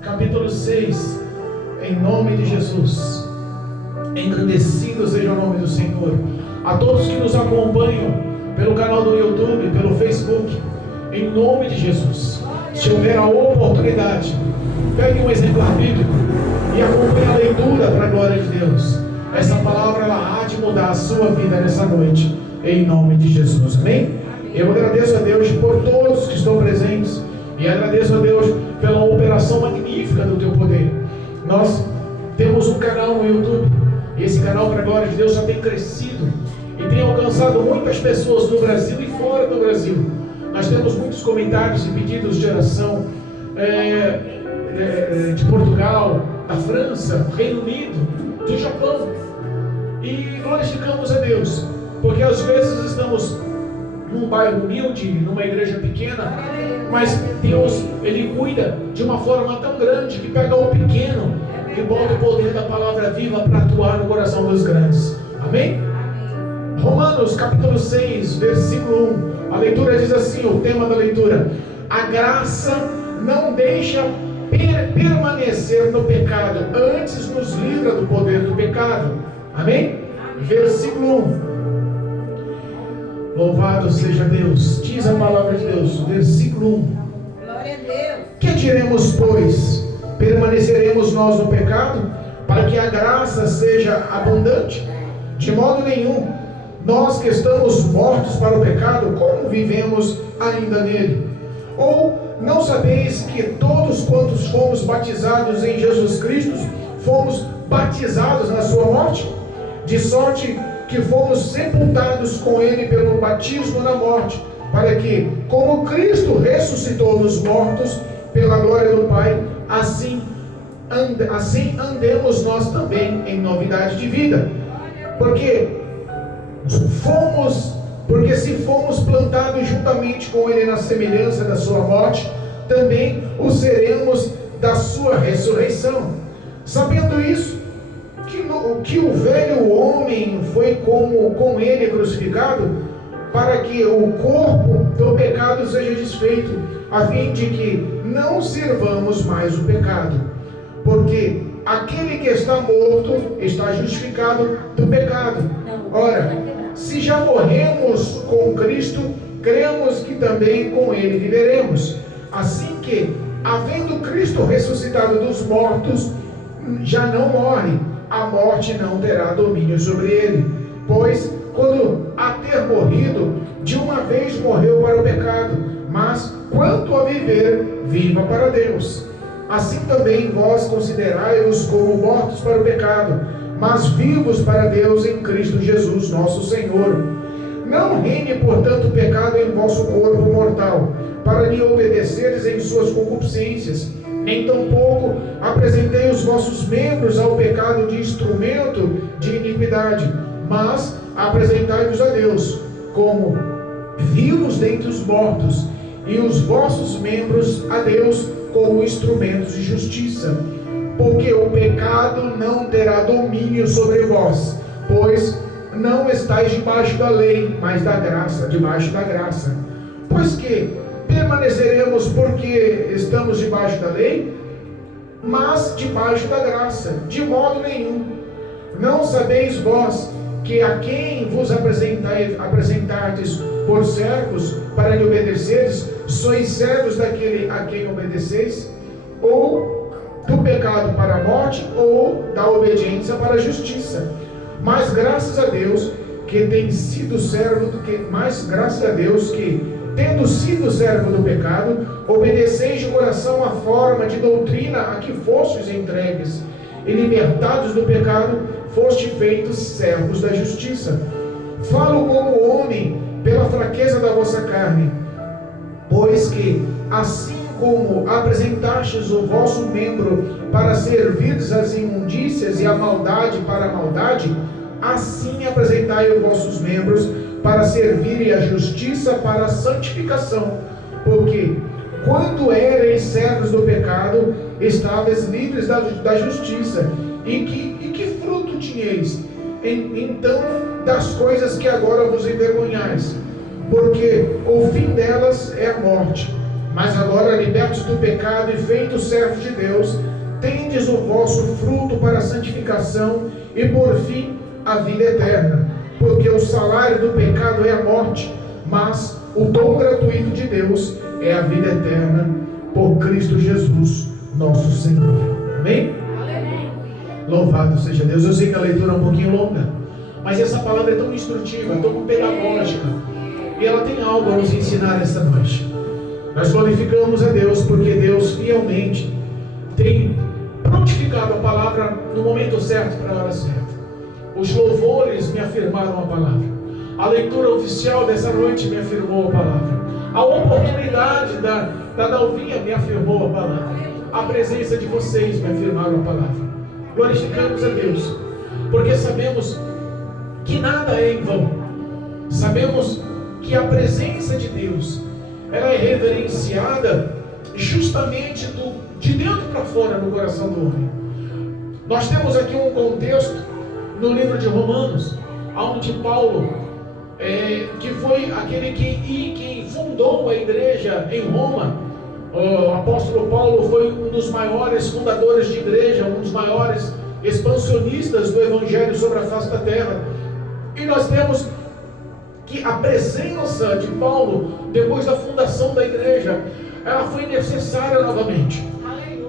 Capítulo 6, em nome de Jesus. Engrandecido seja o nome do Senhor. A todos que nos acompanham pelo canal do YouTube, pelo Facebook, em nome de Jesus, se houver a oportunidade, pegue um exemplar bíblico e acompanhe a leitura para a glória de Deus. Essa palavra ela há de mudar a sua vida nessa noite, em nome de Jesus, amém? Eu agradeço a Deus por todos que estão presentes e agradeço a Deus pela operação magnífica do teu poder. Nós temos um canal no YouTube e esse canal, para a glória de Deus, já tem crescido e tem alcançado muitas pessoas no Brasil e fora do Brasil. Nós temos muitos comentários e pedidos de oração de Portugal, da França, Reino Unido, do Japão, e glorificamos a Deus, porque às vezes estamos num bairro humilde, numa igreja pequena, mas Deus, Ele cuida de uma forma tão grande que pega o pequeno e bota o poder da palavra viva para atuar no coração dos grandes. Amém? Romanos capítulo 6, versículo 1, a leitura diz assim, o tema da leitura: a graça não deixa permanecer no pecado, antes nos livra do poder do pecado. Amém? Versículo 1. Louvado seja Deus. Diz a palavra de Deus, versículo 1. Glória a Deus. Que diremos, pois? Permaneceremos nós no pecado, para que a graça seja abundante? De modo nenhum. Nós que estamos mortos para o pecado, como vivemos ainda nele? Ou não sabeis que todos quantos fomos batizados em Jesus Cristo, fomos batizados na sua morte? De sorte que fomos sepultados com Ele pelo batismo na morte, para que, como Cristo ressuscitou dos mortos, pela glória do Pai, assim andemos nós também em novidade de vida. Porque se fomos plantados juntamente com Ele na semelhança da sua morte, também o seremos da sua ressurreição. Sabendo isso, que o velho homem foi com ele crucificado, para que o corpo do pecado seja desfeito, a fim de que não sirvamos mais o pecado. Porque aquele que está morto está justificado do pecado. Ora, se já morremos com Cristo, cremos que também com ele viveremos. Assim que, havendo Cristo ressuscitado dos mortos, já não morre, a morte não terá domínio sobre ele. Pois, quando a ter morrido, de uma vez morreu para o pecado, mas quanto a viver, viva para Deus. Assim também vós considerai-os como mortos para o pecado, mas vivos para Deus em Cristo Jesus nosso Senhor. Não reine, portanto, o pecado em vosso corpo mortal, para lhe obedeceres em suas concupiscências, nem tampouco apresentei os vossos membros ao pecado de instrumento de iniquidade, mas apresentai-vos a Deus como vivos dentre os mortos, e os vossos membros a Deus como instrumentos de justiça. Porque o pecado não terá domínio sobre vós, pois não estáis debaixo da lei, mas da graça, debaixo da graça. Pois que permaneceremos porque estamos debaixo da lei, mas debaixo da graça, de modo nenhum. Não sabeis vós que a quem vos apresentardes por servos para lhe obedeceres, sois servos daquele a quem obedeceis? Ou do pecado para a morte, ou da obediência para a justiça? Mas graças a Deus que tendo sido servo do pecado, obedeceis de coração a forma de doutrina a que fostes entregues, e libertados do pecado, foste feitos servos da justiça. Falo como homem pela fraqueza da vossa carne, pois que, assim como apresentastes o vosso membro para servires às imundícias e a maldade para a maldade, assim apresentai os vossos membros para servirem a justiça para a santificação. Porque, quando erais servos do pecado, estáveis livres da justiça. E que fruto tinhais? Então, das coisas que agora vos envergonhais. Porque o fim delas é a morte. Mas agora, libertos do pecado e feitos servos de Deus, tendes o vosso fruto para a santificação e por fim a vida eterna. Porque o salário do pecado é a morte, mas o dom gratuito de Deus é a vida eterna por Cristo Jesus, nosso Senhor. Amém? Louvado seja Deus. Eu sei que a leitura é um pouquinho longa, mas essa palavra é tão instrutiva, tão pedagógica, e ela tem algo a nos ensinar esta noite. Nós glorificamos a Deus porque Deus fielmente tem prontificado a palavra no momento certo, para a hora certa. Os louvores me afirmaram a palavra, a leitura oficial dessa noite me afirmou a palavra, a oportunidade da Dalvinha me afirmou a palavra, a presença de vocês me afirmaram a palavra. Glorificamos a Deus porque sabemos que nada é em vão. Sabemos que a presença de Deus, ela é reverenciada justamente de dentro para fora no coração do homem. Nós temos aqui um contexto no livro de Romanos, onde Paulo, que foi aquele que fundou a igreja em Roma. O apóstolo Paulo foi um dos maiores fundadores de igreja, um dos maiores expansionistas do evangelho sobre a face da terra. E nós temos que a presença de Paulo, depois da fundação da igreja, ela foi necessária novamente.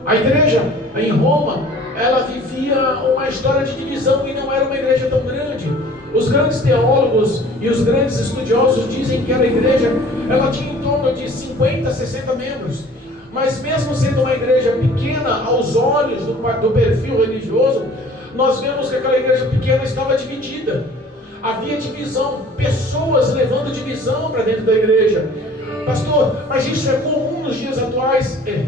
A igreja em Roma, ela vivia uma história de divisão e não era uma igreja tão grande. Os grandes teólogos e os grandes estudiosos dizem que a igreja, ela tinha em torno de 50, 60 membros. Mas mesmo sendo uma igreja pequena aos olhos do perfil religioso, nós vemos que aquela igreja pequena estava dividida. Havia divisão, pessoas levando divisão para dentro da igreja. Pastor, mas isso é comum nos dias atuais? É.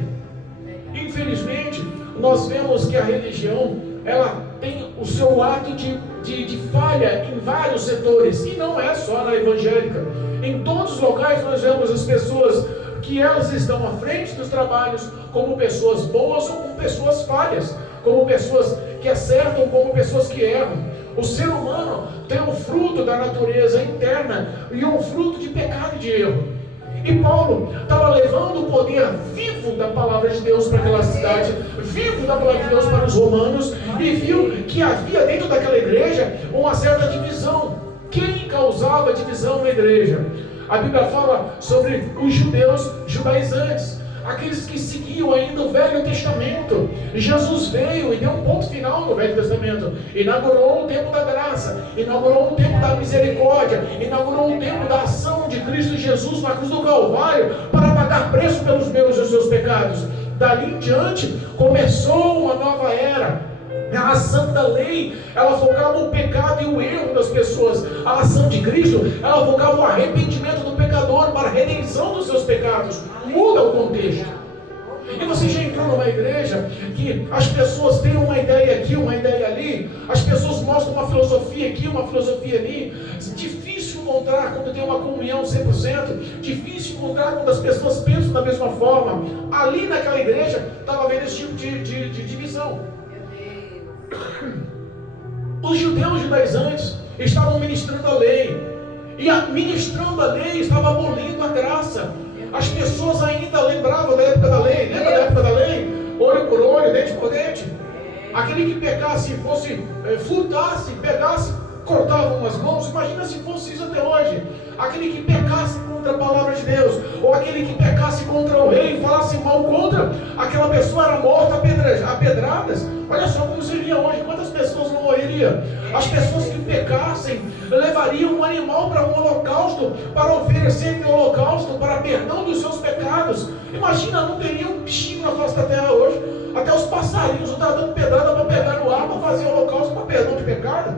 Infelizmente, nós vemos que a religião, ela tem o seu ato de falha em vários setores, e não é só na evangélica. Em todos os locais nós vemos as pessoas que elas estão à frente dos trabalhos como pessoas boas ou como pessoas falhas, como pessoas que acertam, como pessoas que erram. O ser humano tem um fruto da natureza interna e um fruto de pecado e de erro. E Paulo estava levando o poder vivo da palavra de Deus para aquela cidade, vivo da palavra de Deus para os romanos, e viu que havia dentro daquela igreja uma certa divisão. Quem causava divisão na igreja? A Bíblia fala sobre os judeus judaizantes, aqueles que seguiam ainda o Velho Testamento. Jesus veio e deu um ponto final no Velho Testamento, inaugurou o tempo da graça, inaugurou o tempo da misericórdia, inaugurou o tempo da ação de Cristo Jesus na cruz do Calvário para pagar preço pelos meus e os seus pecados. Dali em diante começou uma nova era. A ação da lei, ela focava o pecado e o erro das pessoas. A ação de Cristo, ela focava o arrependimento do pecador para a redenção dos seus pecados. Muda o contexto. E você já entrou numa igreja que as pessoas têm uma ideia aqui, uma ideia ali, as pessoas mostram uma filosofia aqui, uma filosofia ali. Difícil encontrar quando tem uma comunhão 100%, difícil encontrar quando as pessoas pensam da mesma forma. Ali naquela igreja estava havendo esse tipo de divisão. Os judeus judaizantes estavam ministrando a lei, e ministrando a lei estava abolindo a graça. As pessoas ainda lembravam da época da lei. Lembra da época da lei? Olho por olho, dente por dente. Aquele que pecasse, furtasse, pegasse, cortavam as mãos. Imagina se fosse isso até hoje. Aquele que pecasse contra a palavra de Deus, ou aquele que pecasse contra o rei, falasse mal contra, aquela pessoa era morta a pedradas. Olha só como seria hoje, quantas pessoas não morreriam? As pessoas que pecassem levariam um animal para um holocausto, para oferecer em holocausto, para perdão dos seus pecados. Imagina, não teria um bichinho na face da terra hoje. Até os passarinhos não estavam dando pedrada para pegar no ar, para fazer holocausto, para perdão de pecado.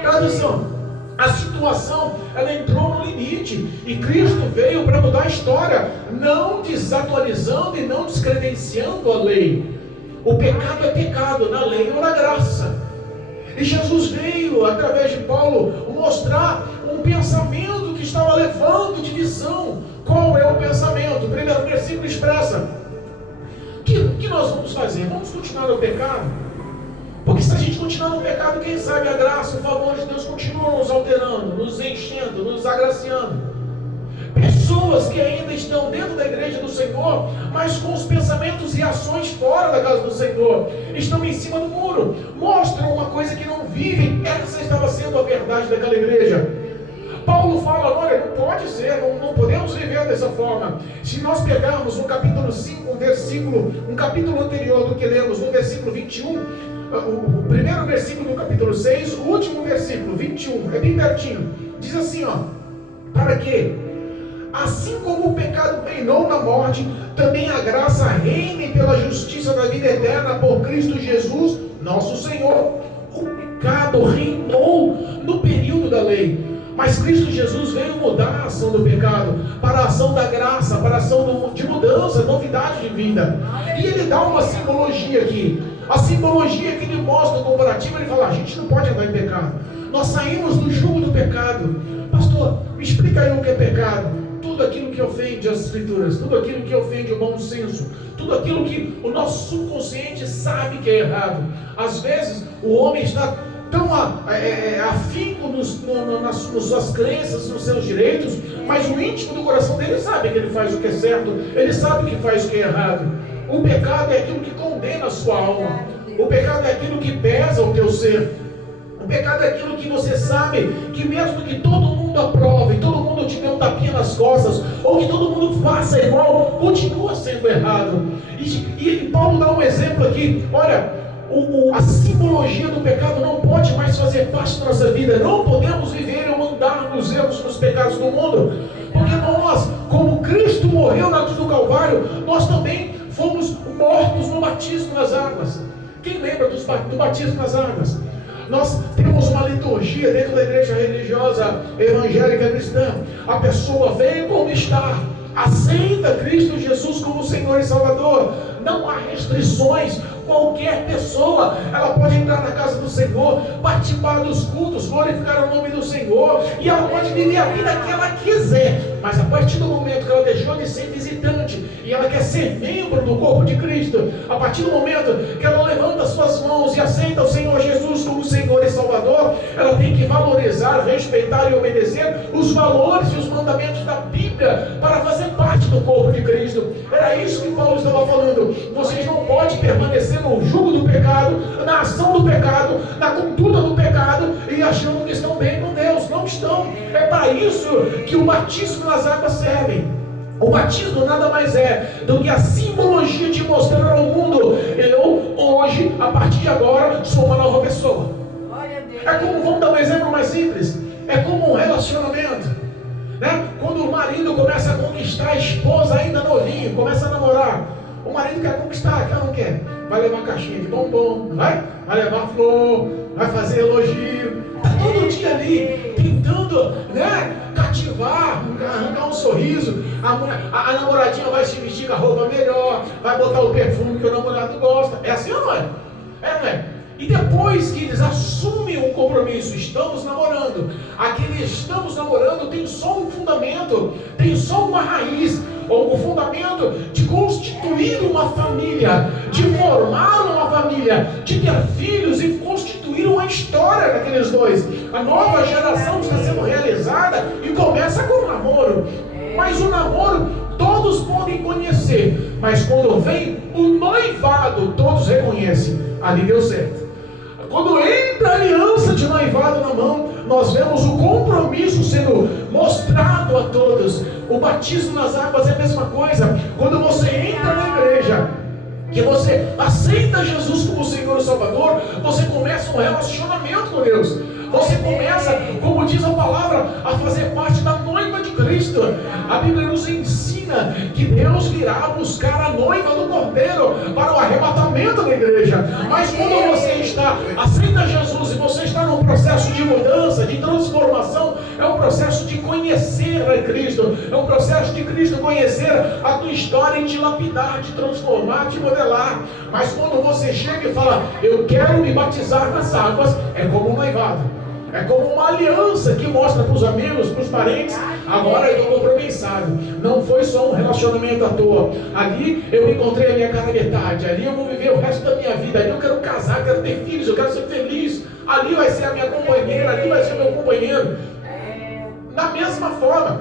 Presta atenção. A situação, ela entrou no limite, e Cristo veio para mudar a história, não desatualizando e não descredenciando a lei. O pecado é pecado, na lei ou na graça. E Jesus veio, através de Paulo, mostrar um pensamento que estava levando divisão. Qual é o pensamento? O primeiro versículo expressa: o que nós vamos fazer? Vamos continuar no pecado? Porque se a gente continuar no pecado, quem sabe a graça, o favor de Deus continua nos alterando, nos enchendo, nos agraciando. Pessoas pessoas que ainda estão dentro da igreja do Senhor, mas com os pensamentos e ações fora da casa do Senhor, estão em cima do muro, mostram uma coisa que não vivem. Essa estava sendo a verdade daquela igreja. Paulo fala, olha, não pode ser, não podemos viver dessa forma. Se nós pegarmos no capítulo 5, um capítulo anterior do que lemos, no versículo 21, o primeiro versículo do capítulo 6, o último versículo, 21, é bem pertinho, diz assim, para que, assim como o pecado reinou na morte, também a graça reine pela justiça da vida eterna por Cristo Jesus, nosso Senhor. O pecado reinou no período da lei, mas Cristo Jesus veio mudar a ação do pecado para a ação da graça, para a ação de mudança, novidade de vida. E ele dá uma simbologia aqui. A simbologia que ele mostra o comparativo, ele fala, a gente não pode andar em pecado. Nós saímos do jugo do pecado. Pastor, me explica aí o que é pecado. Tudo aquilo que ofende as escrituras, tudo aquilo que ofende o bom senso, tudo aquilo que o nosso subconsciente sabe que é errado. Às vezes o homem está tão afinco nas suas crenças, nos seus direitos, mas o íntimo do coração dele sabe que ele faz o que é certo, ele sabe que faz o que é errado. O pecado é aquilo que condena a sua alma, o pecado é aquilo que pesa o teu ser, o pecado é aquilo que você sabe que mesmo que todo mundo aprove, todo mundo te dê um tapinha nas costas, ou que todo mundo faça igual, continua sendo errado. E Paulo dá um exemplo aqui, olha, a simbologia do pecado não pode mais fazer parte da nossa vida. Não podemos viver ou andar nos erros, nos pecados do mundo, porque nós, como Cristo morreu na cruz do Calvário, nós também fomos mortos no batismo nas águas. Quem lembra do batismo nas águas? Nós temos uma liturgia dentro da igreja religiosa evangélica cristã. A pessoa vem como está, aceita Cristo Jesus como Senhor e Salvador. Não há restrições. Qualquer pessoa, ela pode entrar na casa do Senhor, participar dos cultos, glorificar o nome do Senhor, e ela pode viver a vida que ela quiser. Mas a partir do momento que ela deixou de ser visitante e ela quer ser membro do corpo de Cristo, a partir do momento que ela levanta suas mãos e aceita o Senhor Jesus como Senhor e Salvador, ela tem que valorizar, respeitar e obedecer os valores e os mandamentos da Bíblia para fazer parte do corpo de Cristo. Era isso que Paulo estava falando. Vocês não podem permanecer no jugo do pecado, na ação do pecado, na conduta do pecado e achando que estão bem com Deus. Não estão. É para isso que o batismo nas águas serve. O batismo nada mais é do que a simbologia de mostrar ao mundo: eu hoje, a partir de agora, sou uma nova pessoa. É como, vamos dar um exemplo mais simples, é como um relacionamento, né? Quando o marido começa a conquistar a esposa ainda novinho, começa a namorar. O marido quer conquistar, quer ou não quer? Vai levar caixinha de bombom, vai levar flor, vai fazer elogio. Está todo dia ali, tentando, né, cativar, arrancar um sorriso. A namoradinha vai se vestir com a roupa melhor, vai botar o perfume que o namorado gosta. É assim ou não é? É, não é? E depois que eles assumem um compromisso, estamos namorando. Aquele estamos namorando tem só um fundamento, tem só uma raiz. O fundamento de constituir uma família, de formar uma família, de ter filhos e constituir uma história daqueles dois. A nova geração está sendo realizada e começa com o namoro. Mas o namoro todos podem conhecer, mas quando vem o noivado, todos reconhecem, ali deu certo. Quando entra a aliança de noivado na mão, nós vemos o compromisso sendo mostrado a todos. O batismo nas águas é a mesma coisa. Quando você entra na igreja, que você aceita Jesus como Senhor e Salvador, você começa um relacionamento com Deus. Você começa, como diz a palavra, a fazer parte da noiva de Cristo. A Bíblia nos ensina que Deus virá buscar a noiva do Cordeiro para o arrebatamento da igreja. Mas quando você aceita Jesus e você está num processo de mudança, de transformação, é um processo de conhecer a Cristo, é um processo de Cristo conhecer a tua história e te lapidar, te transformar, te modelar. Mas quando você chega e fala, eu quero me batizar nas águas, é como um noivado. É como uma aliança que mostra para os amigos, para os parentes, agora eu estou compromissado. Não foi só um relacionamento à toa. Ali eu encontrei a minha cara metade. Ali eu vou viver o resto da minha vida. Ali eu quero casar, quero ter filhos, eu quero ser feliz. Ali vai ser a minha companheira, ali vai ser o meu companheiro. Da mesma forma,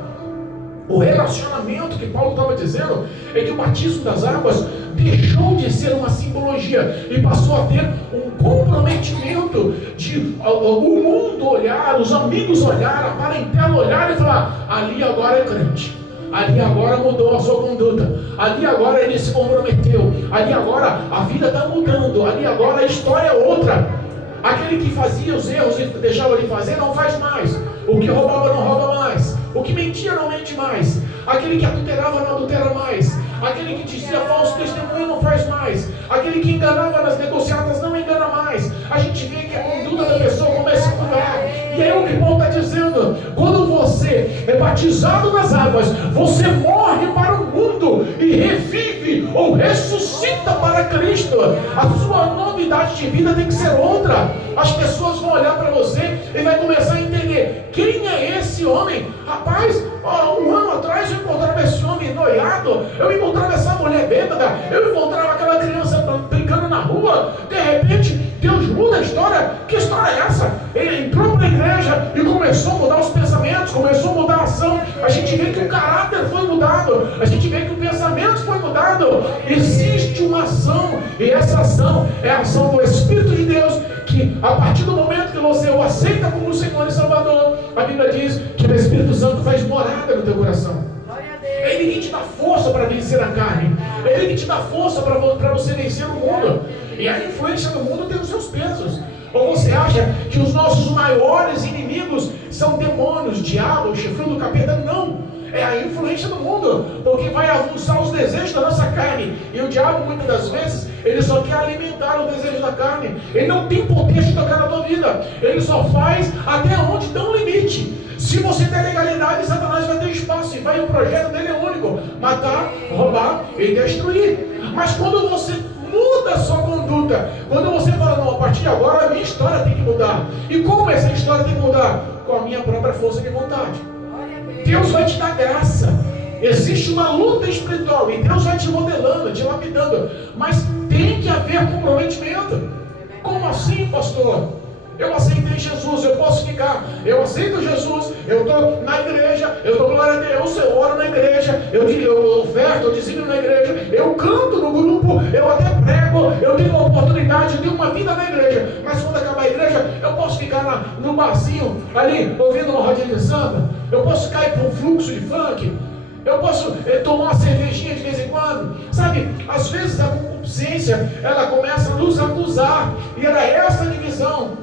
O relacionamento que Paulo estava dizendo é que o batismo das águas deixou de ser uma simbologia e passou a ter um comprometimento de o mundo olhar, os amigos olhar, a parentela olhar e falar: ali agora é crente, ali agora mudou a sua conduta, ali agora ele se comprometeu, ali agora a vida está mudando, ali agora a história é outra. Aquele que fazia os erros e deixava de fazer não faz mais, o que roubava não rouba mais, o que mentia não mente mais, aquele que adulterava não adultera mais, aquele que dizia falso testemunho não faz mais, aquele que enganava nas negociatas não engana mais. A gente vê que a conduta da pessoa começa a mudar. E é o que Paulo está dizendo: quando você é batizado nas águas, você morre para o mundo e revive ou ressuscita para Cristo. A sua novidade de vida tem que ser outra. As pessoas vão olhar para você e vai começar a entender: quem é esse homem? Rapaz, um ano atrás eu encontrava esse homem noiado, eu encontrava essa mulher bêbada, eu encontrava aquela criança brincando na rua. De repente Deus muda a história. Que história é essa? Ele entrou para a igreja e começou a mudar os pensamentos, começou a mudar a ação. A gente vê que o caráter foi mudado, a gente vê que o pensamento foi mudado. Existe uma ação, e essa ação é a ação do Espírito de Deus, que a partir do momento que você o aceita como Senhor e Salvador, a Bíblia diz que o Espírito Santo faz morada no teu coração. É Ele que te dá força para vencer a carne, é Ele que te dá força para você vencer o mundo. E a influência do mundo tem os seus pesos. Ou você acha que os nossos maiores inimigos são demônios, diabo, chifre do capeta? Não, é a influência do mundo, porque vai aguçar os desejos da nossa carne. E o diabo, muitas das vezes, ele só quer alimentar o desejo da carne. Ele não tem poder de tocar na tua vida, ele só faz até onde dá um limite. Se você der legalidade, Satanás vai ter espaço, e o projeto dele é único: matar, roubar e destruir. Mas quando você muda a sua conduta, quando você fala: não, a partir de agora a minha história tem que mudar. E como essa história tem que mudar? Com a minha própria força de vontade. Deus vai te dar graça. Existe uma luta espiritual e Deus vai te modelando, te lapidando, mas tem que haver comprometimento. Como assim, pastor? Eu aceitei Jesus, eu posso ficar. Eu aceito Jesus, eu estou na igreja, eu dou glória a Deus, eu oro na igreja, eu oferto, eu dizimo na igreja, eu canto no grupo, eu até prego, eu tenho uma oportunidade, eu tenho uma vida na igreja. Mas quando acabar a igreja, eu posso ficar no barzinho ali, ouvindo uma rodinha de samba, eu posso cair para um fluxo de funk, eu posso tomar uma cervejinha de vez em quando. Sabe, às vezes a concupiscência, ela começa a nos acusar, e era essa a divisão.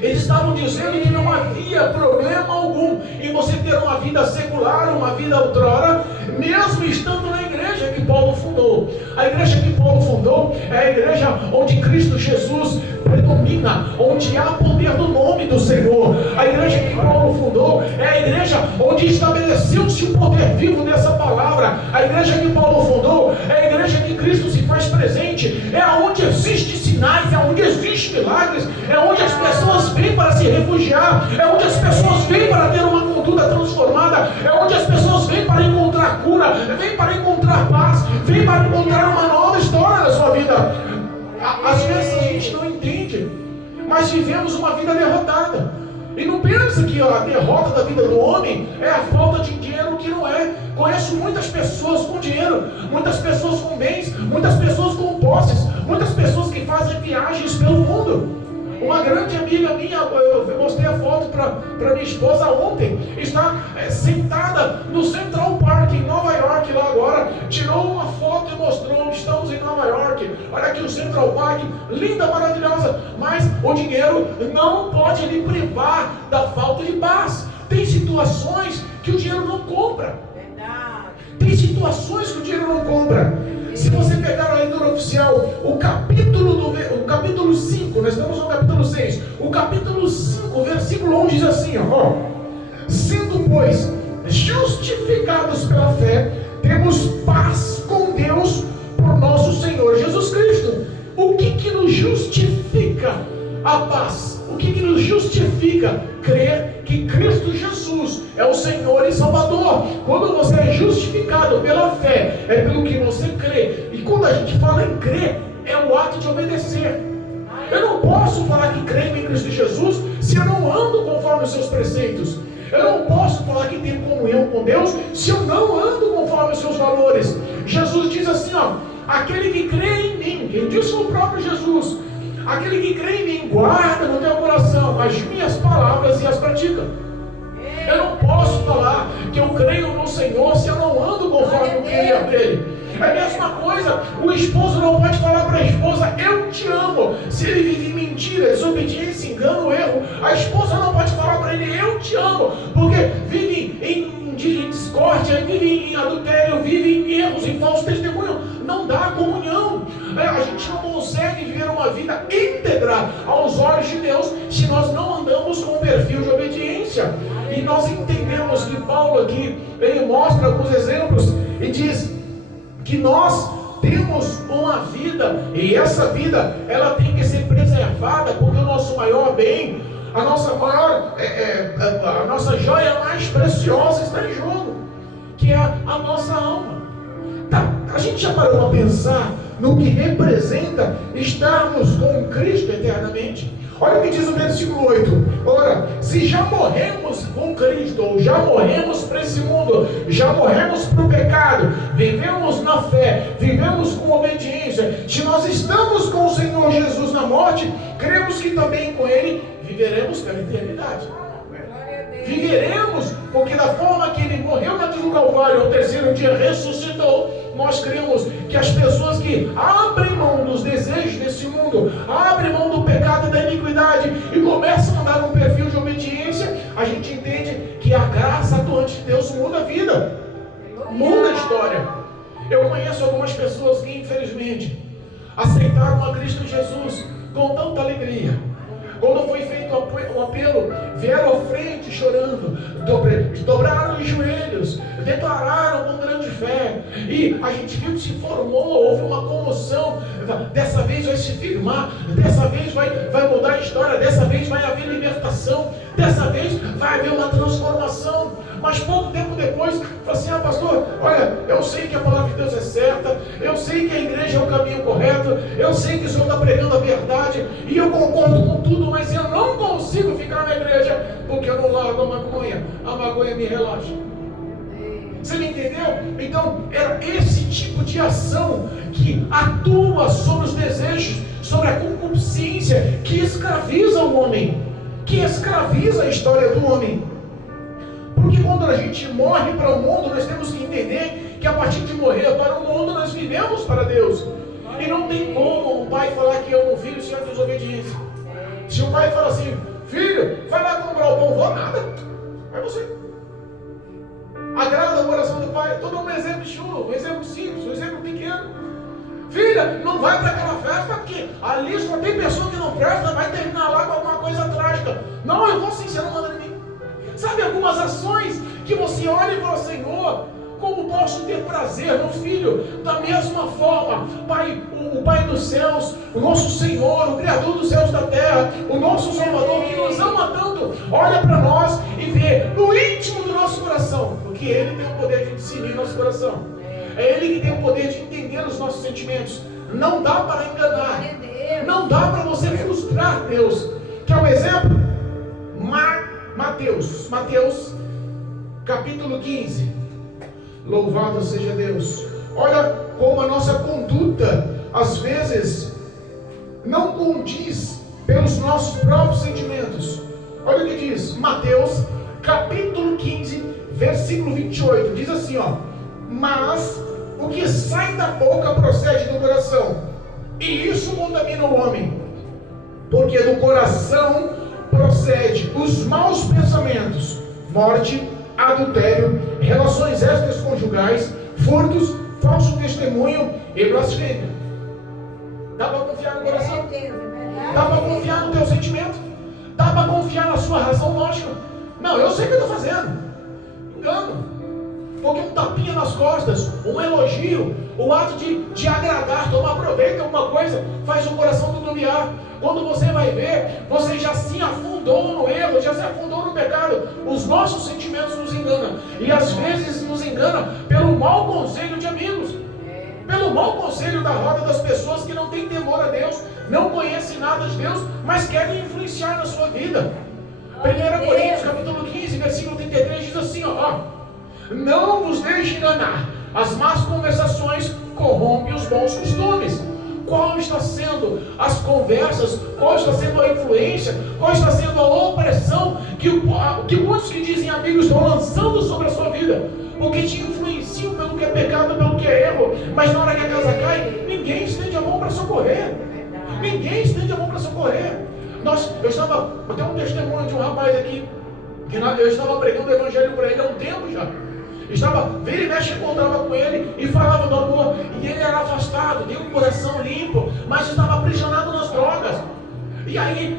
Eles estavam dizendo que não havia problema algum em você ter uma vida secular, uma vida outrora, mesmo estando na igreja que Paulo fundou. A igreja que Paulo fundou é a igreja onde Cristo Jesus predomina, onde há poder do nome do Senhor. A igreja que Paulo fundou é a igreja onde estabeleceu-se o poder vivo dessa palavra. A igreja que Paulo fundou é a igreja que Cristo se faz presente, é onde existem sinais, é onde existem milagres, é onde as pessoas vêm para se refugiar, é onde as pessoas vêm para ter uma conduta transformada, é onde as pessoas vêm para encontrar cura, vêm para encontrar paz, vêm para encontrar uma nova história na sua vida. Às vezes a gente não entende, mas vivemos uma vida derrotada. E não pensa que a derrota da vida do homem é a falta de dinheiro, que não é. Conheço muitas pessoas com dinheiro, muitas pessoas com bens, muitas pessoas com posses, muitas pessoas que fazem viagens pelo mundo. Uma grande amiga minha, eu mostrei a foto para minha esposa ontem, está sentada no Central Park em Nova York, lá agora, tirou uma foto e mostrou: estamos em Nova York, olha aqui o Central Park, linda, maravilhosa. Mas o dinheiro não pode lhe privar da falta de paz. Tem situações que o dinheiro não compra. Tem situações que o dinheiro não compra. Se você pegar a leitura oficial, o capítulo 5, nós estamos no capítulo 6, o capítulo 5, versículo 1 diz assim, ó: sendo, pois, justificados pela fé, temos paz com Deus por nosso Senhor Jesus Cristo. O que nos justifica a paz? O que nos justifica? Crer que Cristo Jesus é o Senhor e Salvador. Quando você é justificado pela fé, é pelo que você crê. E quando a gente fala em crer, é o ato de obedecer. Eu não posso falar que creio em Cristo Jesus se eu não ando conforme os seus preceitos. Eu não posso falar que tenho comunhão com Deus se eu não ando conforme os seus valores. Jesus diz assim, ó, aquele que crê em mim, quem disse o próprio Jesus, aquele que crê em mim, guarda no teu coração as minhas palavras e as pratica. Eu não posso falar que eu creio no Senhor se eu não ando conforme o querer dele. É a mesma coisa, o esposo não pode falar para a esposa, eu te amo, se ele vive em mentira, desobediência, engano, erro. A esposa não pode falar para ele, eu te amo, porque vive em discórdia, vive em adultério, vive em erros, em falso testemunho. Não dá comunhão. A gente não consegue viver uma vida íntegra aos olhos de Deus se nós não andamos com um perfil de obediência. E nós entendemos que Paulo aqui, ele mostra alguns exemplos e diz que nós temos uma vida, e essa vida ela tem que ser preservada, porque o nosso maior bem, a nossa joia mais preciosa está em jogo, que é a nossa alma. A gente já parou para pensar no que representa estarmos com Cristo eternamente? Olha o que diz o versículo 8. Ora, se já morremos com Cristo, ou já morremos para esse mundo, já morremos para o pecado, vivemos na fé, vivemos com obediência, se nós estamos com o Senhor Jesus na morte, cremos que também com Ele viveremos pela eternidade. Viveremos, porque da forma que Ele morreu na cruz do Calvário, ao terceiro dia ressuscitou, nós cremos que as pessoas que abrem mão dos desejos desse mundo, abrem mão do pecado e da iniquidade e começam a dar um perfil de obediência, a gente entende que a graça atuante de Deus muda a vida, muda a história. Eu conheço algumas pessoas que infelizmente aceitaram a Cristo Jesus com tanta alegria. Quando foi feito o apelo, vieram à frente chorando, dobraram os joelhos, declararam com grande fé, e a gente viu que se formou, houve uma comoção. Dessa vez vai se firmar, dessa vez vai mudar a história, dessa vez vai haver libertação, dessa vez vai haver uma transformação. Mas pouco tempo depois, falou assim, pastor, olha, eu sei que a palavra de Deus é certa, eu sei que a igreja é o caminho correto, eu sei que o Senhor está pregando a verdade, e eu concordo com tudo, mas eu não consigo ficar na igreja, porque eu não largo a maconha me relaxa. Você me entendeu? Então, era esse tipo de ação que atua sobre os desejos, sobre a concupiscência, que escraviza o homem, que escraviza a história do homem. Porque quando a gente morre para o mundo, nós temos que entender que a partir de morrer para o mundo, nós vivemos para Deus. E não tem como um pai falar que ama um filho sem a desobediência. Se o pai fala assim, filho, vai lá comprar o pão, vou nada. Vai você. Agrada o coração do pai. Estou dando um exemplo chulo, um exemplo simples, um exemplo pequeno. Filha, não vai para aquela festa porque ali só tem pessoa que não presta, vai terminar lá com alguma coisa trágica. Não, eu vou sim, você não manda em mim. Sabe algumas ações que você olha e fala, Senhor, como posso ter prazer no filho? Da mesma forma, Pai, o Pai dos céus, o nosso Senhor, o Criador dos céus e da terra, o nosso Salvador que nos ama tanto, olha para nós e vê no íntimo do nosso coração, porque Ele tem o poder de discernir nosso coração. É Ele que tem o poder de entender os nossos sentimentos. Não dá para enganar, não dá para você frustrar Deus. Quer um exemplo? Mateus, capítulo 15. Louvado seja Deus. Olha como a nossa conduta, às vezes, não condiz pelos nossos próprios sentimentos. Olha o que diz, Mateus, capítulo 15, versículo 28. Diz assim, ó: mas o que sai da boca procede do coração, e isso contamina o homem, porque do coração procede os maus pensamentos, morte, adultério, relações extraconjugais, furtos, falso testemunho e blasfêmia. Dá para confiar no coração? Dá para confiar no teu sentimento? Dá para confiar na sua razão lógica? Não, eu sei o que eu estou fazendo. Engano. Porque um tapinha nas costas, um elogio, o ato de agradar, tomar proveito de alguma coisa, faz o coração titubear. Quando você vai ver, você já se afundou no erro, já se afundou no pecado. Os nossos sentimentos nos enganam. E às vezes nos engana pelo mau conselho de amigos, pelo mau conselho da roda das pessoas que não têm temor a Deus, não conhecem nada de Deus, mas querem influenciar na sua vida. 1 Coríntios capítulo 15, versículo 33 diz assim, não vos deixe enganar, as más conversações corrompem os bons costumes. Qual está sendo as conversas, qual está sendo a influência, qual está sendo a opressão que muitos que dizem amigos estão lançando sobre a sua vida? Porque te influenciam pelo que é pecado, pelo que é erro, mas na hora que a casa cai, ninguém estende a mão para socorrer. Ninguém estende a mão para socorrer. Eu tenho um testemunho de um rapaz aqui, que eu estava pregando o evangelho para ele há um tempo já. Vira e mexe, encontrava com ele e falava do amor, e ele era afastado, tinha um coração limpo, mas estava aprisionado nas drogas. E aí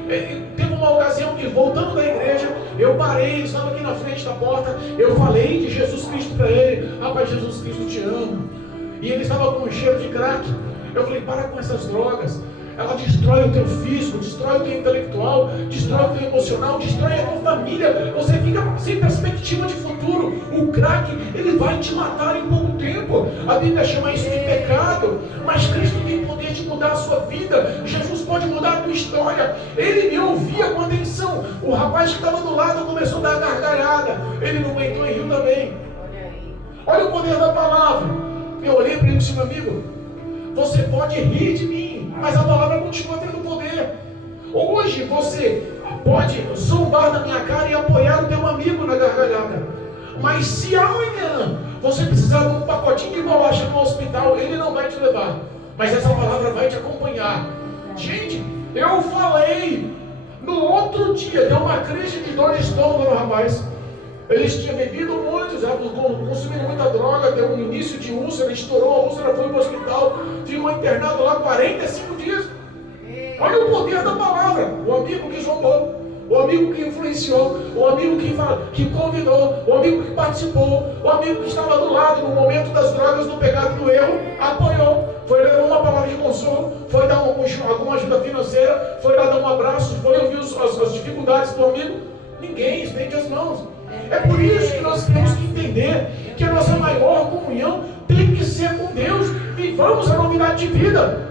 teve uma ocasião que, voltando da igreja, eu parei, estava aqui na frente da porta, eu falei de Jesus Cristo para ele. Rapaz, Jesus Cristo te ama. E ele estava com um cheiro de crack. Eu falei, para com essas drogas. Ela destrói o teu físico, destrói o teu intelectual, destrói o teu emocional, destrói a tua família. Você fica sem perspectiva de futuro. O crack, ele vai te matar em pouco tempo. A Bíblia chama isso de pecado, mas Cristo tem o poder de mudar a sua vida. Jesus pode mudar a tua história. Ele me ouvia com atenção. O rapaz que estava do lado começou a dar gargalhada. Ele não aguentou e riu também. Olha o poder da palavra. Eu olhei para ele e disse, meu amigo, você pode rir de mim, mas a palavra continua tendo poder. Hoje você pode zombar na minha cara e apoiar o teu amigo na gargalhada, mas se amanhã você precisar de um pacotinho de bolacha no hospital, ele não vai te levar, mas essa palavra vai te acompanhar. Gente, eu falei, no outro dia deu uma crise de dor de estômago no rapaz. Eles tinham bebido muito, já consumiram muita droga, deu um início de úlcera, estourou a úlcera, foi para o hospital, ficou internado lá 45 dias. Olha o poder da palavra. O amigo que zombou, o amigo que influenciou, o amigo que convidou, o amigo que participou, o amigo que estava do lado no momento das drogas, do pecado, do erro, apoiou, foi levar uma palavra de consolo, foi dar alguma ajuda financeira, foi lá dar um abraço, foi ouvir as dificuldades do amigo. Ninguém estende as mãos. É por isso que nós temos que entender que a nossa maior comunhão tem que ser com Deus. Vivamos a novidade de vida.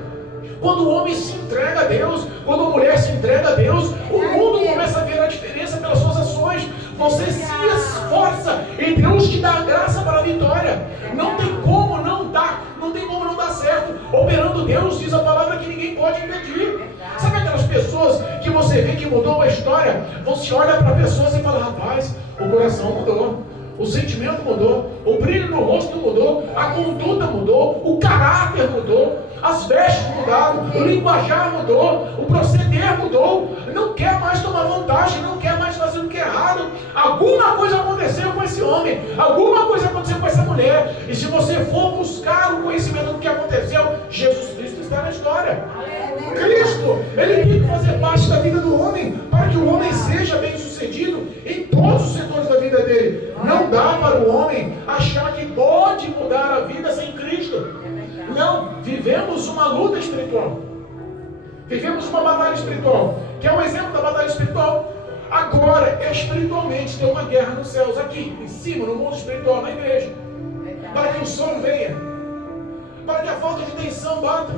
Quando o homem se entrega a Deus, quando a mulher se entrega a Deus, o mundo começa a ver a diferença pelas suas ações. Você se esforça e Deus te dá a graça para a vitória. Não tem como não dar, não tem como não dar certo. Operando Deus, diz a palavra, que ninguém pode impedir. Sabe aquelas pessoas que você vê que mudou a história? Você olha para pessoas e fala, rapaz, o coração mudou, o sentimento mudou, o brilho no rosto mudou, a conduta mudou, o caráter mudou, as vestes mudaram, o linguajar mudou, o proceder mudou, não quer mais tomar vantagem, não quer mais fazer o que é errado. Alguma coisa aconteceu com esse homem, alguma coisa aconteceu com essa mulher, e se você for buscar o conhecimento do que aconteceu, Jesus Cristo está na história. Cristo, ele tem que fazer parte da vida do homem, para que o homem seja bem sucedido em todos os setores da vida dele. Não dá para o homem achar que pode mudar a vida sem Cristo. Não, vivemos uma luta espiritual, vivemos uma batalha espiritual, que é um exemplo da batalha espiritual. Agora, espiritualmente, tem uma guerra nos céus, aqui, em cima, no mundo espiritual, na igreja, para que o sono venha, para que a falta de tensão bata,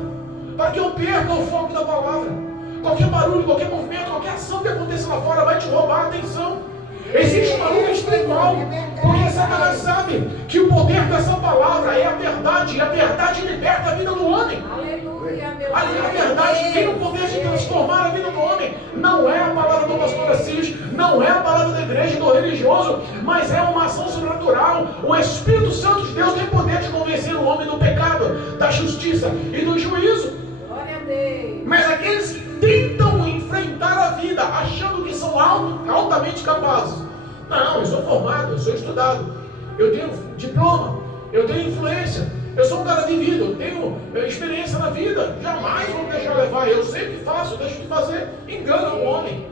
para que eu perca o foco da palavra. Qualquer barulho, qualquer movimento, qualquer ação que aconteça lá fora vai te roubar a atenção. Existe uma luta espiritual, porque Satanás sabe que o poder dessa palavra é a verdade, e a verdade liberta a vida do homem. A verdade tem o poder de transformar a vida do homem. Não é a palavra do pastor Assis, não é a palavra da igreja, do religioso, mas é uma ação sobrenatural. O Espírito Santo de Deus tem poder de convencer o homem do pecado, da justiça e do juízo. Mas aqueles que tentam enfrentar a vida achando que são altamente capazes. Não, eu sou formado, eu sou estudado, eu tenho diploma, eu tenho influência, eu sou um cara vivido, eu tenho experiência na vida, jamais vou deixar levar, eu sempre faço, deixo de fazer. Engana o homem,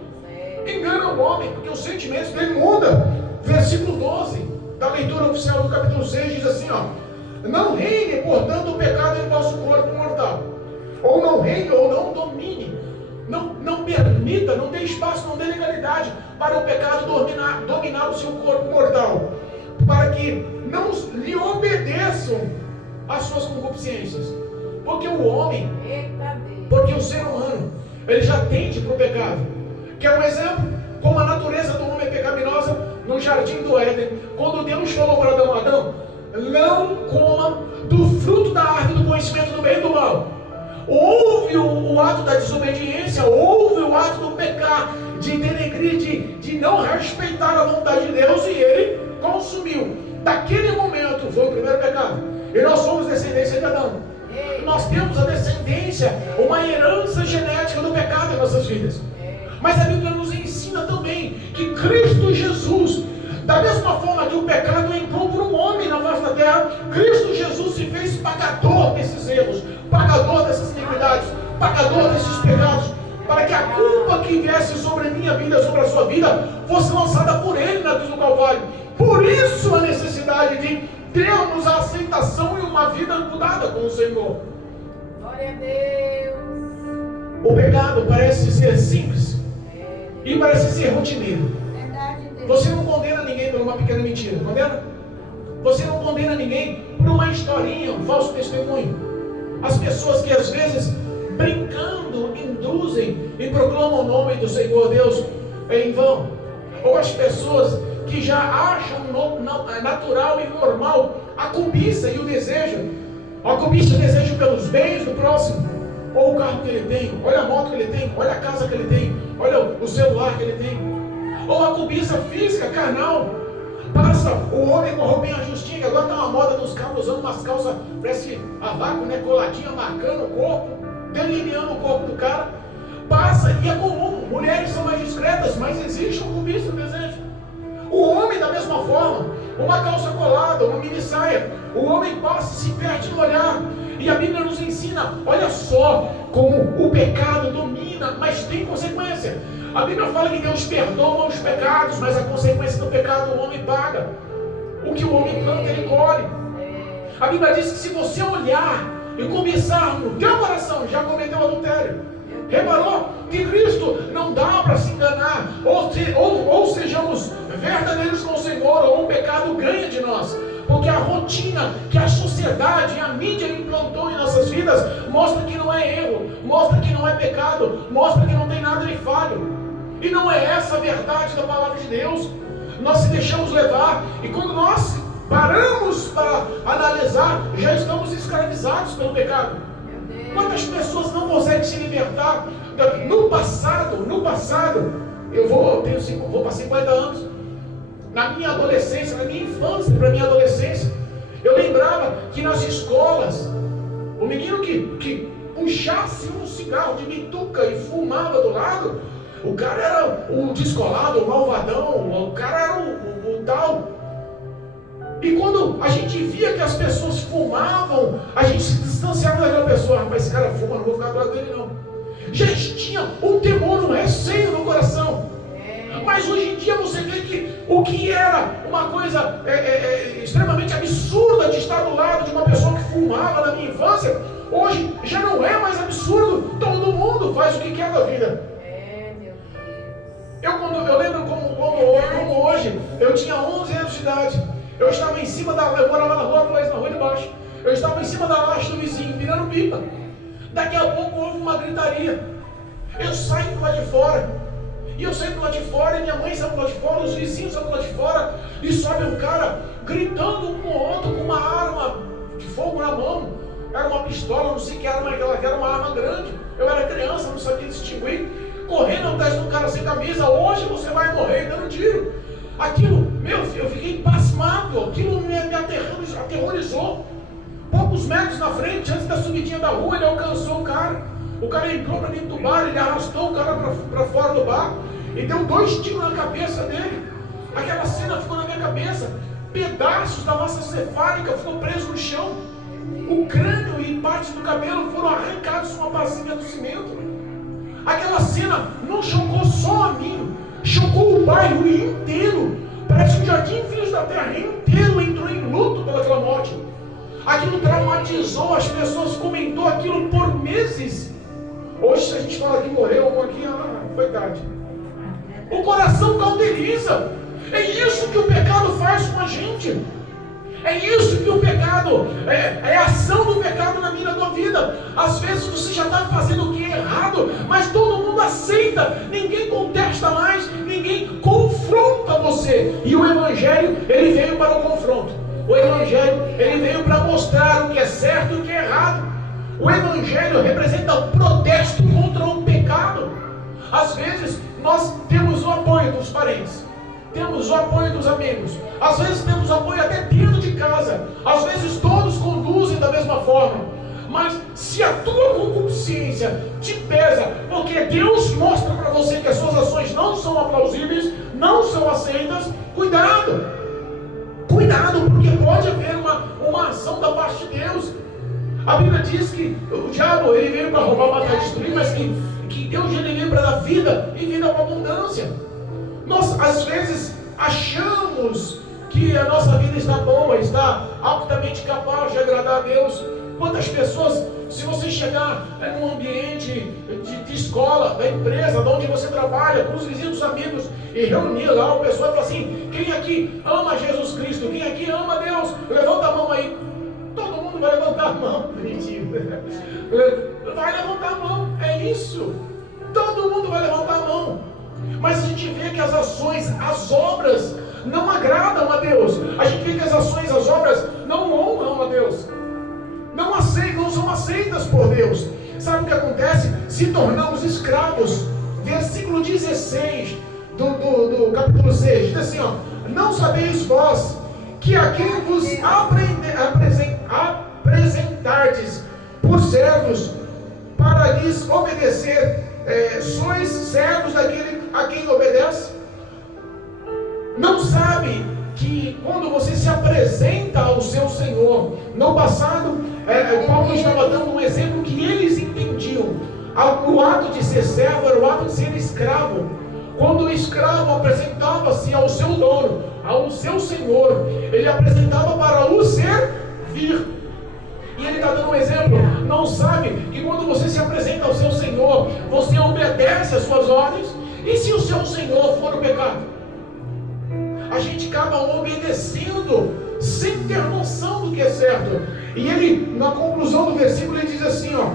porque os sentimentos dele mudam. Versículo 12 da leitura oficial do capítulo 6 diz assim, não reine, portanto, o pecado em vosso corpo mortal, ou não reine, ou não domine. Não permita, não dê espaço, não dê legalidade para o pecado dominar o seu corpo mortal, para que não lhe obedeçam as suas concupiscências. Porque o homem, porque o ser humano, ele já tende para o pecado. Quer um exemplo? Como a natureza no jardim do Éden, quando Deus falou para Adão: Adão, não coma do fruto da árvore do conhecimento do bem e do mal. Houve o ato da desobediência, houve o ato do pecar, de denegrir, de não respeitar a vontade de Deus, e ele consumiu. Daquele momento foi o primeiro pecado. E nós somos descendência de Adão. Nós temos a descendência, uma herança genética do pecado em nossas vidas. Mas a Bíblia nos ensina também que Cristo Jesus, da mesma forma que o pecado entrou por um homem na face da terra, Cristo Jesus se fez pagador desses erros, pagador dessas iniquidades, pagador desses pecados, para que a culpa que viesse sobre a minha vida, sobre a sua vida, fosse lançada por Ele na cruz do Calvário. Por isso a necessidade de termos a aceitação e uma vida mudada com o Senhor. Glória a Deus. O pecado parece ser simples e parece ser rotineiro. Você não condena ninguém por uma pequena mentira, condena? Você não condena ninguém por uma historinha, um falso testemunho. As pessoas que às vezes, brincando, induzem e proclamam o nome do Senhor Deus em vão. Ou as pessoas que já acham natural e normal a cobiça e o desejo. A cobiça e o desejo pelos bens do próximo. Ou o carro que ele tem, olha a moto que ele tem, olha a casa que ele tem, olha o celular que ele tem. Ou a cobiça física, carnal. Passa o homem com a roupinha justinha, que agora está uma moda dos caras usando umas calças, parece a vácuo, né, coladinha, marcando o corpo, delineando o corpo do cara. Passa e é comum, mulheres são mais discretas, mas existe uma cobiça, um desejo. O homem da mesma forma, uma calça colada, uma mini saia, o homem passa e se perde no olhar. E a Bíblia nos ensina, olha só como o pecado domina, mas tem consequência. A Bíblia fala que Deus perdoa os pecados, mas a consequência do pecado o homem paga. O que o homem planta, ele colhe. A Bíblia diz que se você olhar e cobiçar no teu coração, já cometeu adultério. Reparou que Cristo não dá para se enganar, ou sejamos verdadeiros com o Senhor, ou o pecado ganha de nós. Porque a rotina que a sociedade, a mídia implantou em nossas vidas, mostra que não é erro, mostra que não é pecado, mostra que não tem nada de falho. E não é essa a verdade da palavra de Deus. Nós se deixamos levar, e quando nós paramos para analisar, já estamos escravizados pelo pecado. Quantas pessoas não conseguem se libertar? No passado, eu vou para 50 anos. Na minha adolescência, na minha infância, para minha adolescência, eu lembrava que nas escolas, o menino que puxasse um cigarro de bituca e fumava do lado, o cara era o descolado, o malvadão, o cara era o tal. E quando a gente via que as pessoas fumavam, a gente se distanciava daquela pessoa. Mas esse cara fuma, não vou ficar do lado dele não. Já tinha um temor, um receio no coração. Mas hoje em dia você vê que o que era uma coisa extremamente absurda de estar do lado de uma pessoa que fumava na minha infância, hoje já não é mais absurdo. Todo mundo faz o que quer da vida. Eu lembro como hoje, eu tinha 11 anos de idade. Eu estava em cima eu morava na rua de baixo. Eu estava em cima da laje do vizinho, virando pipa. Daqui a pouco houve uma gritaria. Eu saí do lado de fora. E eu saí do lado de fora, e minha mãe saiu do lado de fora, os vizinhos saíram do lado de fora, e sobe um cara gritando um com o outro com uma arma de fogo na mão. Era uma pistola, não sei o que era, mas era uma arma grande. Eu era criança, não sabia distinguir. Correndo atrás de um cara sem camisa, hoje você vai morrer dando tiro. Aquilo, eu fiquei pasmado, aquilo me aterrorizou. Poucos metros na frente, antes da subidinha da rua, ele alcançou o cara. O cara entrou para dentro do bar, ele arrastou o cara para fora do bar e deu 2 tiros na cabeça dele. Aquela cena ficou na minha cabeça. Pedaços da massa cefálica ficou preso no chão. O crânio e partes do cabelo foram arrancados com uma bacia do cimento. Aquela cena não chocou só a mim, chocou o bairro inteiro. Parece que o Jardim Filhos da Terra inteiro entrou em luto pelaquela morte. Aquilo traumatizou as pessoas, comentou aquilo por meses. Hoje, se a gente fala que morreu um aqui, foi tarde. O coração cauteriza. É isso que o pecado faz com a gente. É isso que o pecado, é a ação do pecado na minha vida. Às vezes você já está fazendo o que é errado, mas todo mundo aceita, ninguém contesta mais, ninguém confronta você. você. E o Evangelho, ele veio para o confronto. O Evangelho, ele veio para mostrar o que é certo e o que é errado. O Evangelho representa o protesto contra o pecado. Às vezes, nós temos o apoio dos parentes, temos o apoio dos amigos, às vezes temos apoio até dentro de casa, às vezes todos conduzem da mesma forma. Mas se a tua consciência te pesa, porque Deus mostra para você que as suas ações não são aplausíveis, não são aceitas, cuidado! Cuidado, porque pode haver uma ação da parte de Deus. A Bíblia diz que o diabo, ele veio para roubar, matar e destruir, mas que Deus, ele veio para dar vida e vida com abundância. Nós, às vezes, achamos que a nossa vida está boa, está altamente capaz de agradar a Deus. Quantas pessoas, se você chegar num ambiente de escola, da empresa, de onde você trabalha, com os vizinhos, os amigos, e reunir lá o pessoal e falar assim: quem aqui ama Jesus Cristo? Quem aqui ama Deus? Levanta a mão aí. Todo mundo vai levantar a mão. Mentira. Vai levantar a mão, é isso. Todo mundo vai levantar a mão. Mas a gente vê que as ações, as obras não agradam a Deus. A gente vê que as ações, as obras não honram a Deus. Não são aceitas por Deus. Sabe o que acontece? Se tornamos escravos. Versículo 16 do capítulo 6 diz assim, ó: não sabeis vós que a quem vos apresentardes por servos para lhes obedecer, sois servos daquele a quem obedece? Não sabe que quando você se apresenta ao seu Senhor, no passado, Paulo estava dando um exemplo que eles entendiam. O ato de ser servo era o ato de ser escravo. Quando o escravo apresentava-se ao seu dono, ao seu senhor, ele apresentava para o servir. E ele está dando um exemplo. Não sabe que quando você se apresenta ao seu senhor, você obedece às suas ordens? E se o seu senhor for o pecado? A gente acaba obedecendo sem ter noção do que é certo. E ele, na conclusão do versículo, ele diz assim, ó: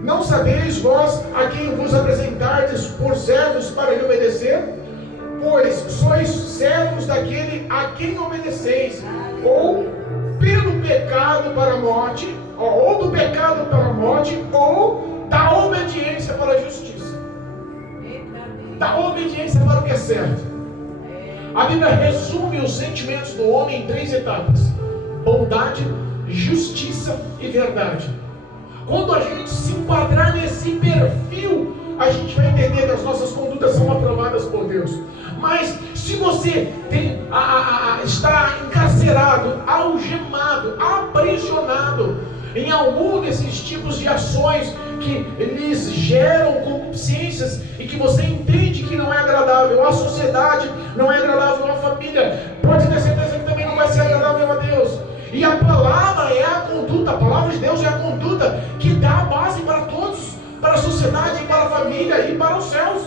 não sabeis vós a quem vos apresentardes por servos para lhe obedecer? Pois sois servos daquele a quem obedeceis, ou pelo pecado para a morte, ou do pecado para a morte, ou da obediência para a justiça. Da obediência para o que é certo. A Bíblia resume os sentimentos do homem em 3 etapas: bondade, justiça e verdade. Quando a gente se enquadrar nesse perfil, a gente vai entender que as nossas condutas são aprovadas por Deus. Mas se você está encarcerado, algemado, aprisionado em algum desses tipos de ações que lhes geram concupiscências e que você entende que não é agradável à sociedade, não é agradável à família, pode ter certeza que também não vai ser agradável a Deus. E a palavra é a conduta, a palavra de Deus é a conduta que dá a base para todos, para a sociedade, para a família e para os céus.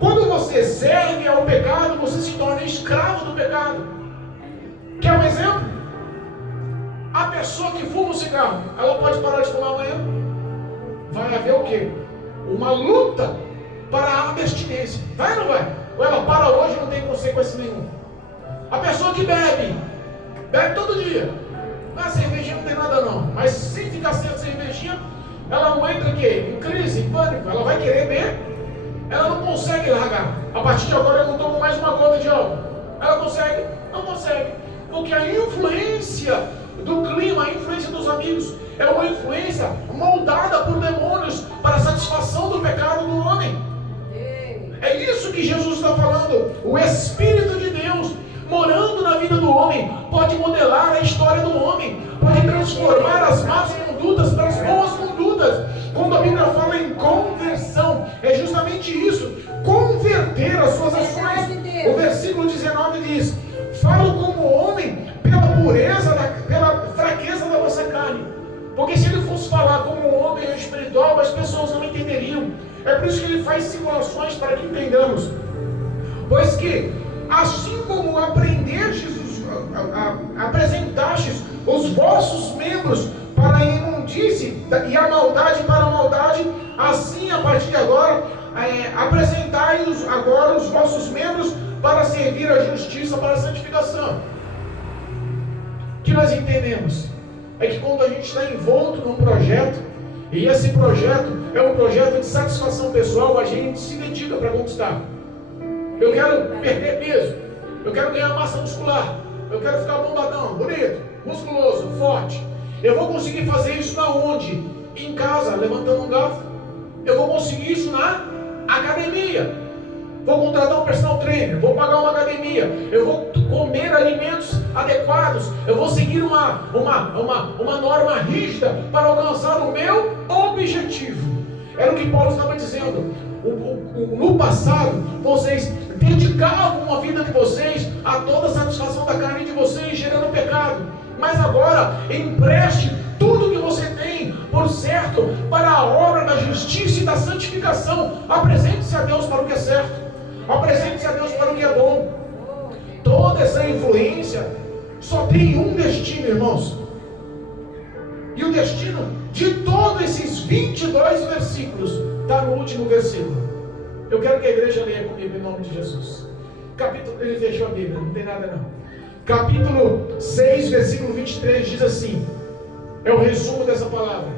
Quando você serve ao pecado, você se torna escravo do pecado. Quer um exemplo? A pessoa que fuma um cigarro, ela pode parar de fumar amanhã? Vai haver o quê? Uma luta para a abstinência. Vai ou não vai? Ou ela para hoje e não tem consequência nenhuma? A pessoa que bebe todo dia. A cervejinha não tem nada não. Mas se ficar sem a cervejinha, ela não entra aqui em crise, em pânico. Ela vai querer beber. Ela não consegue largar. A partir de agora eu não tomo mais uma gota de álcool. Ela consegue? Não consegue. Porque a influência do clima, a influência dos amigos, é uma influência moldada por demônios para a satisfação do pecado do homem. É isso que Jesus está falando. O Espírito de Deus morando na vida do homem pode modelar a história do homem, pode transformar as más condutas para as boas condutas. Quando a Bíblia fala em conversão, é justamente isso: converter as suas ações. O versículo 19 diz: falo como homem pela pureza, pela fraqueza da vossa carne. Porque se ele fosse falar como homem espiritual, as pessoas não entenderiam. É por isso que ele faz simulações para que entendamos. Pois que, assim como apresentastes os vossos membros para a imundície e a maldade para a maldade, assim a partir de agora apresentai agora os vossos membros para servir a justiça, para a santificação. O que nós entendemos é que quando a gente está envolto num projeto, e esse projeto é um projeto de satisfação pessoal, a gente se dedica para conquistar. Eu quero perder peso, eu quero ganhar massa muscular, eu quero ficar bombadão, bonito, musculoso, forte. Eu vou conseguir fazer isso na onde? Em casa, levantando um garfo. Eu vou conseguir isso na academia. Vou contratar um personal trainer, vou pagar uma academia, eu vou comer alimentos adequados, eu vou seguir uma norma rígida para alcançar o meu objetivo. Era o que Paulo estava dizendo. No passado, vocês dedicavam a vida de vocês a toda a satisfação da carne de vocês, gerando pecado. Mas agora, empreste tudo que você tem por certo para a obra da justiça e da santificação. Apresente-se a Deus para o que é certo. Apresente-se a Deus para o que é bom. Toda essa influência só tem um destino, irmãos. E o destino de todos esses 22 versículos está no último versículo. Eu quero que a igreja leia comigo em nome de Jesus. Ele fechou a Bíblia, não tem nada não. Capítulo 6, versículo 23 diz assim. É o resumo dessa palavra.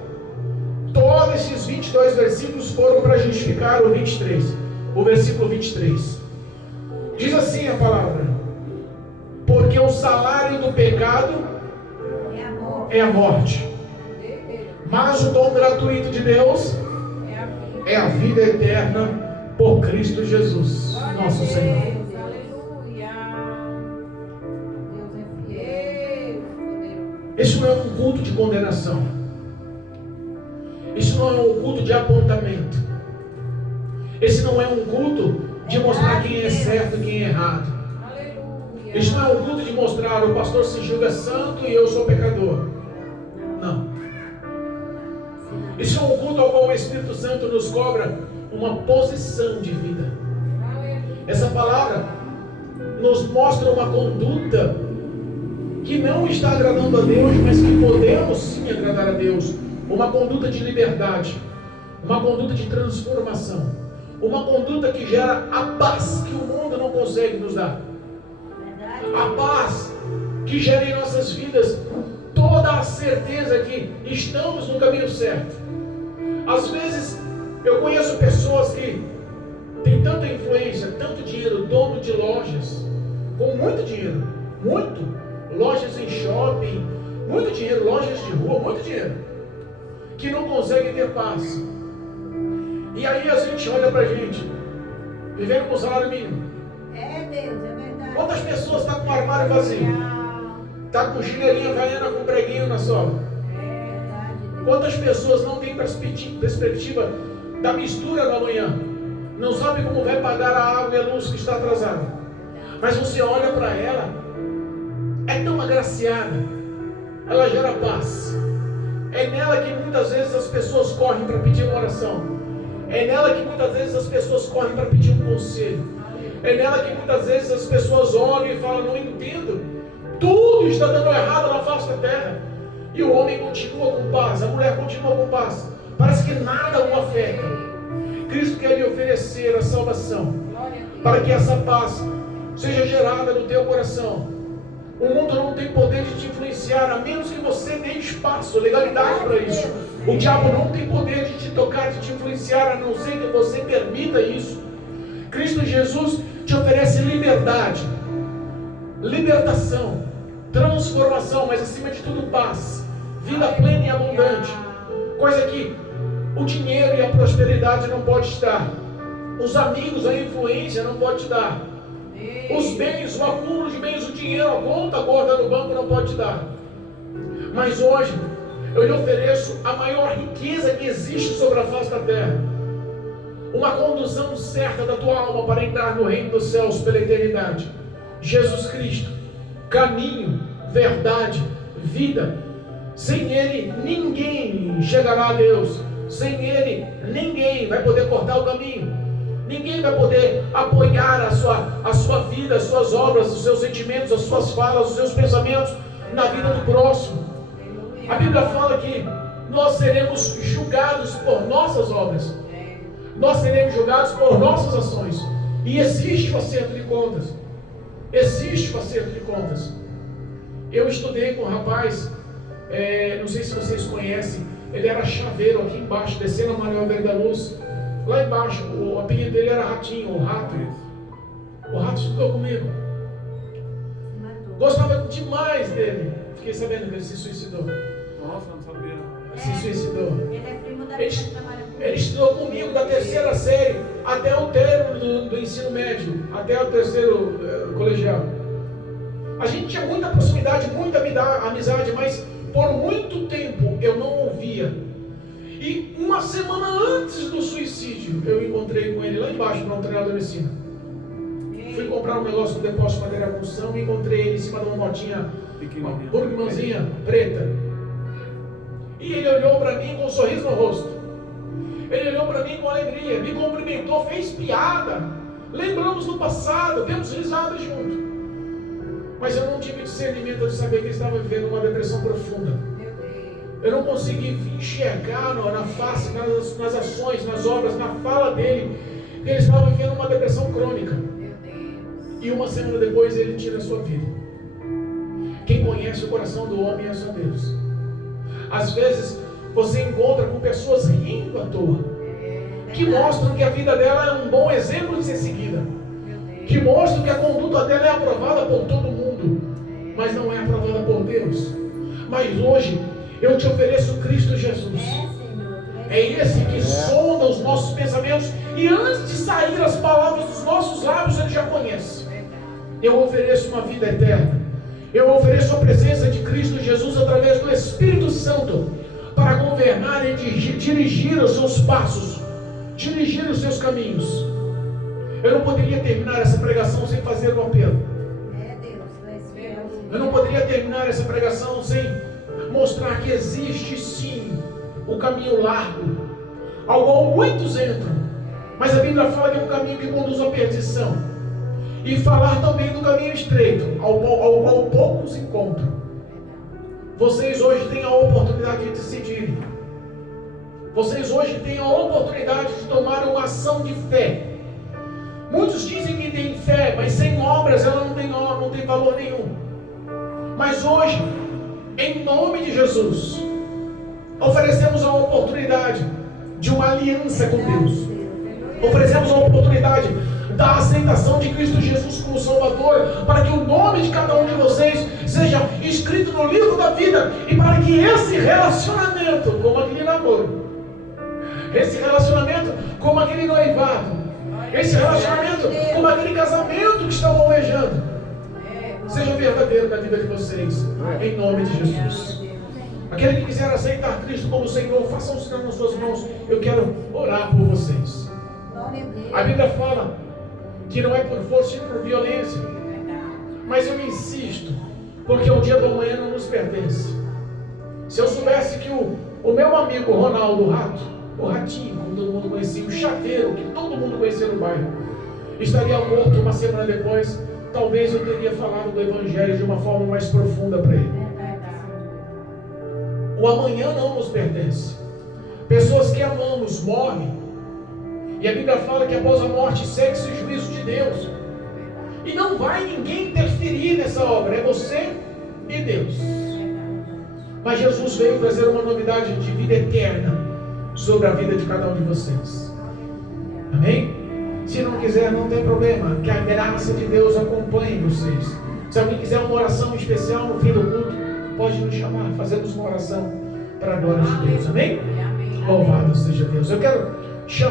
Todos esses 22 versículos foram para justificar o 23. O versículo 23 diz assim a palavra: porque o salário do pecado é a morte, mas o dom gratuito de Deus é a vida eterna por Cristo Jesus, nosso Senhor. Isso não é um culto de condenação. Isso não é um culto de apontamento. Esse não é um culto de mostrar quem é certo e quem é errado. Isso não é um culto de mostrar o pastor se julga santo e eu sou pecador. Não. Isso é um culto ao qual o Espírito Santo nos cobra uma posição de vida. Essa palavra nos mostra uma conduta que não está agradando a Deus, mas que podemos sim agradar a Deus. Uma conduta de liberdade, uma conduta de transformação. Uma conduta que gera a paz que o mundo não consegue nos dar. A paz que gera em nossas vidas toda a certeza que estamos no caminho certo. Às vezes eu conheço pessoas que têm tanta influência, tanto dinheiro, dono de lojas, com muito dinheiro, muito, lojas em shopping, muito dinheiro, lojas de rua, muito dinheiro, que não conseguem ter paz. E aí a gente olha pra gente, vivendo com salário mínimo. É Deus, é verdade. Quantas pessoas estão com o armário vazio? Está com chinelinha havaiana com preguinho na sola? É verdade. Quantas pessoas não têm perspectiva da mistura da manhã? Não sabe como vai pagar a água e a luz que está atrasada. Mas você olha para ela, é tão agraciada, ela gera paz. É nela que muitas vezes as pessoas correm para pedir uma oração. É nela que muitas vezes as pessoas correm para pedir um conselho. É nela que muitas vezes as pessoas olham e falam: não entendo, tudo está dando errado na face da terra. E o homem continua com paz, a mulher continua com paz. Parece que nada o afeta. Cristo quer lhe oferecer a salvação, para que essa paz seja gerada no teu coração. O mundo não tem poder de te influenciar, a menos que você dê espaço, legalidade para isso. O diabo não tem poder de te tocar, de te influenciar, a não ser que você permita isso. Cristo Jesus te oferece liberdade, libertação, transformação, mas acima de tudo paz, vida plena e abundante, coisa que o dinheiro e a prosperidade não pode te dar, os amigos, a influência não pode te dar, os bens, o acúmulo de bens, o dinheiro, a conta gorda no banco não pode te dar. Mas hoje eu lhe ofereço a maior riqueza que existe sobre a face da terra, uma condução certa da tua alma para entrar no reino dos céus pela eternidade. Jesus Cristo, caminho, verdade, vida. Sem Ele ninguém chegará a Deus. Sem Ele ninguém vai poder cortar o caminho. Ninguém vai poder apoiar a sua vida, as suas obras, os seus sentimentos, as suas falas, os seus pensamentos na vida do próximo. A Bíblia fala que nós seremos julgados por nossas obras. nós seremos julgados por nossas ações. E existe o acerto de contas. Existe o acerto de contas. Eu estudei com um rapaz, não sei se vocês conhecem, ele era chaveiro aqui embaixo, descendo a Manuel Velho da Luz. Lá embaixo, o apelido dele era Ratinho, ou Rato. O Rato estudou comigo. Gostava demais dele. Fiquei sabendo que ele se suicidou. Nossa, não sabia. Se suicidou. Ele é primo da minha que trabalha comigo. Ele estudou comigo da terceira série até o término do ensino médio, até o terceiro colegial. A gente tinha muita proximidade, muita amizade, mas por muito tempo eu não ouvia. E uma semana antes do suicídio, eu encontrei com ele lá embaixo, no treinador de ensino. Fui comprar um negócio no depósito de material de construção e encontrei ele em cima de uma motinha, uma Burgmanzinha preta. E ele olhou para mim com um sorriso no rosto. Ele olhou para mim com alegria, me cumprimentou, fez piada. Lembramos do passado, demos risada junto. Mas eu não tive discernimento de saber que ele estava vivendo uma depressão profunda. Eu não consegui enxergar na face, nas ações, nas obras, na fala dele, que ele estava vivendo uma depressão crônica. E uma semana depois ele tira a sua vida. Quem conhece o coração do homem é só Deus. Às vezes você encontra com pessoas rindo à toa, que mostram que a vida dela é um bom exemplo de ser seguida, que mostram que a conduta dela é aprovada por todo mundo, mas não é aprovada por Deus. Mas hoje eu te ofereço Cristo Jesus. É esse que sonda os nossos pensamentos e antes de sair as palavras dos nossos lábios, Ele já conhece. Eu ofereço uma vida eterna. Eu ofereço a presença de Cristo Jesus através do Espírito Santo para governar e dirigir os seus passos, dirigir os seus caminhos. Eu não poderia terminar essa pregação sem fazer um apelo. Eu não poderia terminar essa pregação sem mostrar que existe sim o caminho largo, ao qual muitos entram, mas a Bíblia fala que é um caminho que conduz à perdição, e falar também do caminho estreito, ao qual poucos encontram. Vocês hoje têm a oportunidade de decidirem. Vocês hoje têm a oportunidade de tomar uma ação de fé. Muitos dizem que têm fé, mas sem obras ela não tem valor nenhum. Mas hoje, em nome de Jesus, oferecemos a oportunidade de uma aliança com Deus. Oferecemos a oportunidade da aceitação de Cristo Jesus como Salvador, para que o nome de cada um de vocês seja escrito no livro da vida, e para que esse relacionamento, como aquele namoro, esse relacionamento como aquele noivado, esse relacionamento como aquele casamento que estão almejando, seja verdadeiro na vida de vocês, em nome de Jesus. Aquele que quiser aceitar Cristo como Senhor, faça um sinal nas suas mãos. Eu quero orar por vocês. A Bíblia fala que não é por força e por violência, mas eu insisto, porque o dia do amanhã não nos pertence. Se eu soubesse que o meu amigo Ronaldo Rato, o Ratinho, como todo mundo conhecia, o chaveiro, que todo mundo conhecia no bairro, estaria morto uma semana depois, talvez eu teria falado do Evangelho de uma forma mais profunda para ele. O amanhã não nos pertence. Pessoas que amamos morrem, e a Bíblia fala que após a morte segue-se o juízo de Deus, e não vai ninguém interferir nessa obra, é você e Deus. Mas Jesus veio trazer uma novidade de vida eterna sobre a vida de cada um de vocês. Amém? Se não quiser, não tem problema, que a graça de Deus acompanhe vocês. Se alguém quiser uma oração especial no fim do culto, pode nos chamar, fazemos uma oração para a glória de Deus. Amém? Louvado seja Deus. Eu quero